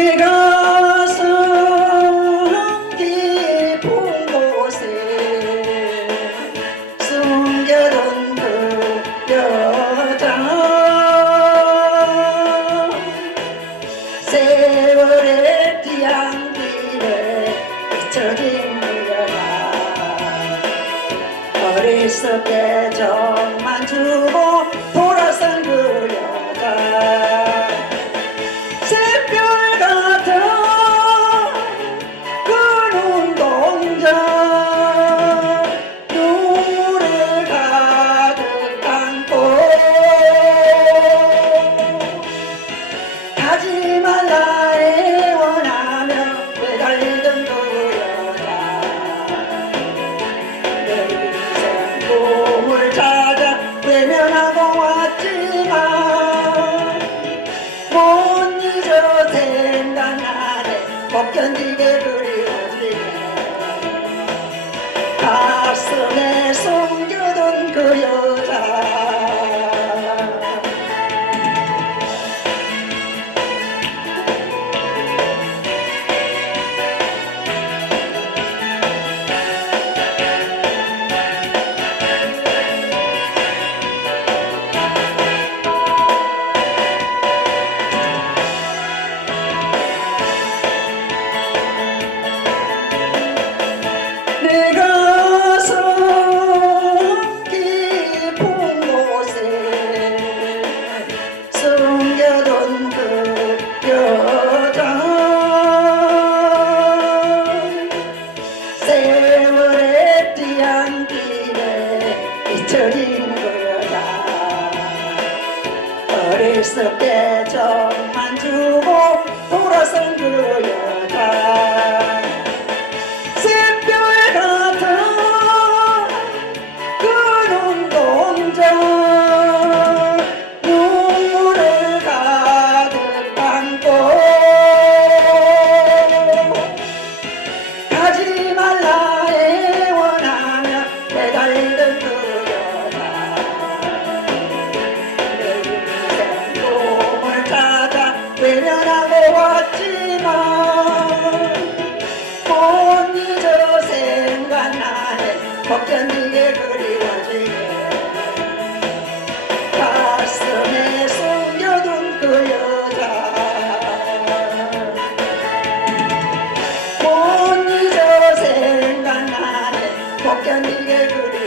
내가 산 깊은 곳에 숨겨둔 그 여자. 세월의 뒤안길에 잊혀진 그 여자. 어릴 적에 정만 주고 전화가 왔지만 못 잊어 된다 나를 못 견디게 그 저리 물어라 어렸을 때 정만 주고 돌아선 그 여자. 샛별 같아 그눈 동자 눈물을 가득 담고. 가지 말라. hallelujah.